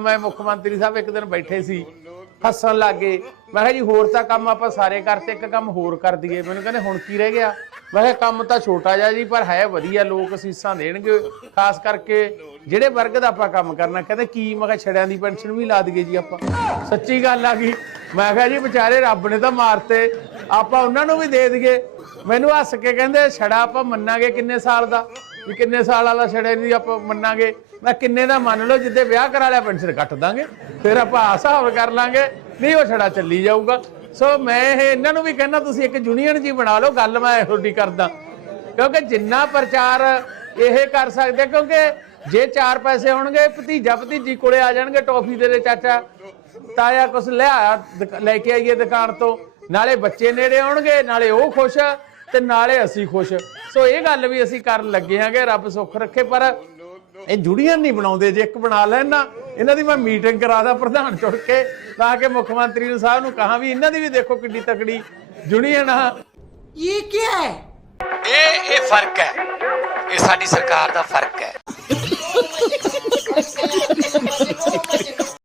ਮੈਂ ਮੁੱਖ ਮੰਤਰੀ ਸਾਹਿਬ ਇੱਕ ਦਿਨ ਬੈਠੇ ਸੀ, ਹੱਸਣ ਲੱਗੇ। ਮੈਂ ਕਿਹਾ ਜੀ, ਹੋਰ ਤਾਂ ਕੰਮ ਆਪਾਂ ਸਾਰੇ ਕਰਤੇ ਇੱਕ ਕੰਮ ਹੋਰ ਕਰ ਦਈਏ। ਮੈਨੂੰ ਕਹਿੰਦੇ, ਹੁਣ ਕੀ ਰਹਿ ਗਿਆ? ਮੈਂ ਕਿਹਾ, ਕੰਮ ਤਾਂ ਛੋਟਾ ਜਿਹਾ ਜੀ, ਪਰ ਹੈ ਵਧੀਆ, ਲੋਕ ਅਸੀਸਾਂ ਦੇਣਗੇ। ਖਾਸ ਕਰਕੇ ਜਿਹੜੇ ਵਰਗ ਦਾ ਆਪਾਂ ਕੰਮ ਕਰਨਾ, ਕਹਿੰਦੇ ਕੀ? ਮੈਂ ਕਿਹਾ, ਛੜਿਆਂ ਦੀ ਪੈਨਸ਼ਨ ਵੀ ਲਾ ਦਈਏ ਜੀ ਆਪਾਂ। ਸੱਚੀ ਗੱਲ ਆ ਗਈ। ਮੈਂ ਕਿਹਾ ਜੀ, ਵਿਚਾਰੇ ਰੱਬ ਨੇ ਤਾਂ ਮਾਰਤੇ। ਆਪਾਂ ਉਹਨਾਂ ਨੂੰ ਵੀ ਦੇ ਦਈਏ। ਮੈਨੂੰ ਹੱਸ ਕੇ ਕਹਿੰਦੇ, ਛੜਾ ਆਪਾਂ ਮੰਨਾਂਗੇ ਕਿੰਨੇ ਸਾਲ ਦਾ? ਵੀ ਕਿੰਨੇ ਸਾਲ ਵਾਲਾ ਛੜੇ ਦੀ ਆਪਾਂ ਮੰਨਾਂਗੇ? ਮੈਂ ਕਿੰਨੇ ਦਾ ਮੰਨ ਲਓ, ਜਿੱਦੇ ਵਿਆਹ ਕਰਾ ਲਿਆ ਪੈਨਸ਼ਨ ਕੱਟ ਦਾਂਗੇ। ਫਿਰ ਆਪਾਂ ਆਹ ਹਿਸਾਬ ਕਰ ਲਾਂਗੇ ਨਹੀਂ ਉਹ ਛੜਾ ਚੱਲੀ ਜਾਊਗਾ। ਸੋ ਮੈਂ ਇਹ ਇਹਨਾਂ ਨੂੰ ਵੀ ਕਹਿੰਦਾ, ਤੁਸੀਂ ਇੱਕ ਯੂਨੀਅਨ ਜੀ ਬਣਾ ਲਓ, ਗੱਲ ਮੈਂ ਇਹੋ ਜਿਹੀ ਕਰਦਾ। ਕਿਉਂਕਿ ਜਿੰਨਾ ਪ੍ਰਚਾਰ ਇਹ ਕਰ ਸਕਦੇ, ਕਿਉਂਕਿ ਜੇ ਚਾਰ ਪੈਸੇ ਹੋਣਗੇ, ਭਤੀਜਾ ਭਤੀਜੀ ਕੋਲੇ ਆ ਜਾਣਗੇ, ਟੌਫੀ ਦੇ ਦੇ ਚਾਚਾ, ਤਾਇਆ ਕੁਛ ਲਿਆ, ਦੁਕ- ਲੈ ਕੇ ਆਈਏ ਦੁਕਾਨ ਤੋਂ। ਨਾਲੇ ਬੱਚੇ ਨੇੜੇ ਆਉਣਗੇ, ਨਾਲੇ ਉਹ ਖੁਸ਼ ਤੇ ਨਾਲੇ ਅਸੀਂ ਖੁਸ਼। ਸੋ ਇਹ ਗੱਲ ਵੀ ਅਸੀਂ ਕਰਨ ਲੱਗੇ ਆਂਗੇ ਰੱਬ ਸੁੱਖ ਰੱਖੇ ਪਰ ਇਹ ਜੁੜੀਆਂ ਨਹੀਂ ਬਣਾਉਂਦੇ ਜੇ ਇੱਕ ਬਣਾ ਲੈਣ ਨਾ ਇਹਨਾਂ ਦੀ ਮੈਂ ਮੀਟਿੰਗ ਕਰਾਦਾ ਪ੍ਰਧਾਨ ਚੁੜ ਕੇ ਤਾਂ ਕਿ ਮੁੱਖ ਮੰਤਰੀ ਨੂੰ ਸਾਹਿਬ ਨੂੰ ਕਹਾਂ ਵੀ ਇਹਨਾਂ ਦੀ ਵੀ ਦੇਖੋ ਕਿੰਨੀ ਤਕੜੀ ਜੁੜੀਆਂ ਆ ਇਹ ਕੀ ਹੈ? ਇਹ ਇਹ ਫ਼ਰਕ ਹੈ। ਇਹ ਸਾਡੀ ਸਰਕਾਰ ਦਾ ਫ਼ਰਕ ਹੈ।